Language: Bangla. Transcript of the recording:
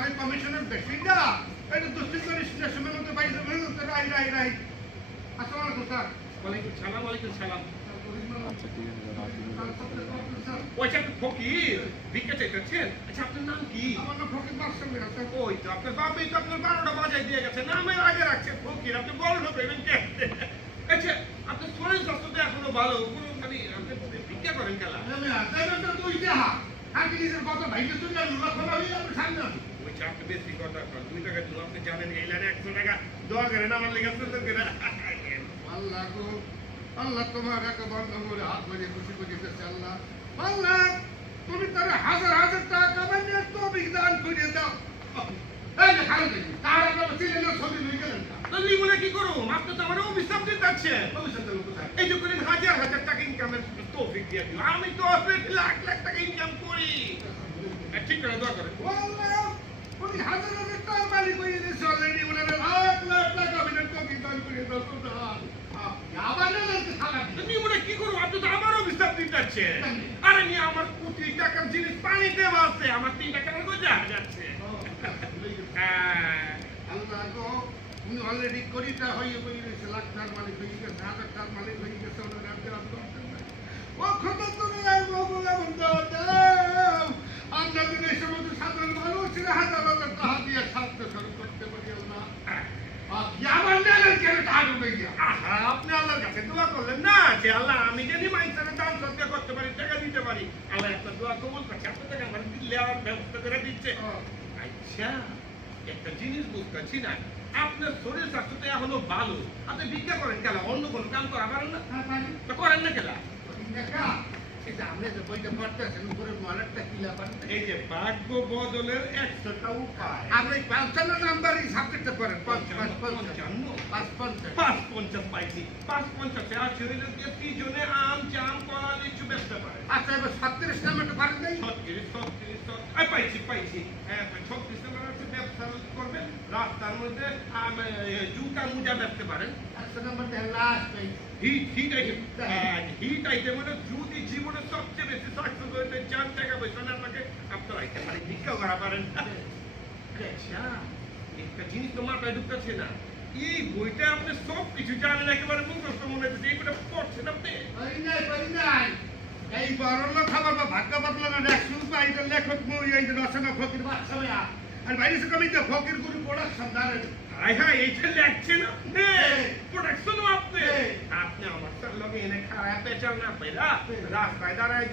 আরে কমিশনের বেশি না এটা দুষ্টি করে স্টেশনের মধ্যে বাইরে রাই রাই রাই আসসালামু আলাইকুম স্যার। ওয়ালাইকুম সালাম, ওয়ালাইকুম সালাম। আচ্ছা ঠিক আছে ওই যে আপনি ফকির ভিক্ষা চাইতেছেন? আচ্ছা আপনার নাম কি? আমার নাম ফকির বাদশা মিয়া স্যার। ওই তো আপনার বাপই তো আপনার 12টা বাজায় দিয়ে গেছে, নামের আগে রাখছে ফকির, আপনি বড় লোক হইবেন কে? আচ্ছা আপনার শরীর স্বাস্থ্য তো এখনো ভালো, কোনো মানে আপনি ভিক্ষা করেন খেলা? ওই যে আপনি বেশি কথা কন, 2 টাকা দিল, আপনি জানেন এই লাইনে 100 টাকা দোয়া করেন আমার লেগে সুন্দর করে। আল্লাহ গো, আল্লাহ তোমার এত বন্ধ করে হাত ধরে খুশি করে দিতেছে আল্লাহ। আল্লাহ তুমি তার হাজার হাজার টাকা কামাইলে তো বিধান করে দাও। এই যে খারাপ দেখি তার একটা ছেলে না ছবি লই গেলেন না। তাহলে বলে কি করো? আপনি তো আমার অভিশাপ দিতে যাচ্ছেন। ভবিষ্যতের লোক কোথায়? এই যে করেন হাজার হাজার টাকা ইনকামের তৌফিক দিয়ে দিও, আমি তো অলরেডি লাখ লাখ টাকা ইনকাম করি। ঠিক করে দোয়া করেন। আল্লাহ তুমি হাজার হাজার টাকা মালিক হয়ে গেছো অলরেডি, ওনারা লাখ লাখ টাকা বিধান তো বিধান করে দাও সুলতান। আবার না খারাপ তুমি মনে কি করো? আপনি তো আমার অভিশাপ দিতে যাচ্ছেন। আরে নি আমার কোটি টাকার জিনিস পানিতে ভাসছে, আমার 3 টাকার গোজা যাচ্ছে। আল্লাহ গো, তুমি অলরেডি কোটিটা হয়ে গেছে, লাখ টাকার মালিক হয়ে গেছে, হাজার টাকার মালিক হয়ে গেছে, ওনারা দেওয়ার দরকার নাই। ও খোদা তুমি আর বলা বন্ধ দাও। আমরা যদি এই সমস্ত সাধারণ মানুষের হাজার হাজার টাকা দিয়ে স্বাস্থ্য শুরু করতে পারি না। আমার নেলের কেন টাকা ঢুকে গিয়া? আহা, আপনি আল্লাহর কাছে দোয়া করলেন না যে আল্লাহ আমি জানি মানুষের দান সত্যি করতে পারি, টাকা দিতে পারি। আল্লাহ একটা দোয়া কবুল করছে, আপনার টাকা আমার দিলে আমার ব্যবস্থা করে দিচ্ছে। আচ্ছা একটা জিনিস বুঝতেছি না, আপনার শরীর স্বাস্থ্য তো এখনো ভালো, আপনি ভিক্ষা করেন কেন? অন্য কোনো কাম করা পারেন না? তো করেন না কেন? দেখা এই যে আপনি যে বইটা পড়তেছেন উপরে মনেরটা কি লাভ? এই যে ভাগ্য বদলের 100টা উপায়। আপনি 55 নাম্বার এই সাবজেক্টে পড়েন। 55 550 পাইছি, 550 আর শরীরে দিয়ে 3 জনে আম জাম কলা লিচু বেচতে পারে। আচ্ছা এবার 36 নাম্বারটা পারেন নাই? 36 পাইছি। হ্যাঁ 36 নাম্বার আছে, ব্যবসা করবেন রাস্তার মধ্যে জুতা মোজা বেচতে পারেন। 100 নাম্বারটা লাস্ট এই হিট আইটেম মানে যদি জীবনে সবচেয়ে বেশি সাকসেস হইতে 4 টাকা পয়সা না থাকে আপনার আইটেম মানে ভিক্ষা করা পারেন। আচ্ছা একটা জিনিস তো মাথায় ঢুকতেছে না, এই বইটা আপনি সব কিছু জানেন, একেবারে মুখস্থ মনে হচ্ছে, এইটা পড়ছেন আপনি? পারি নাই এই বড়লোক খাবার বা ভাগ্য বদলানো লেখক বা এই যে লেখক মই এই যে রচনা ফকির বাদশা মিয়া আর বাইরে থেকে আমি যে ফকির গুরু প্রোডাকশন জানেন। হাই হাই এইটা লেখছেন আপনি, প্রোডাকশনও আপনি। আপনি আমার লগে এনে খারাপ পেঁচাল না পেলা রাস্তায় দাঁড়ায়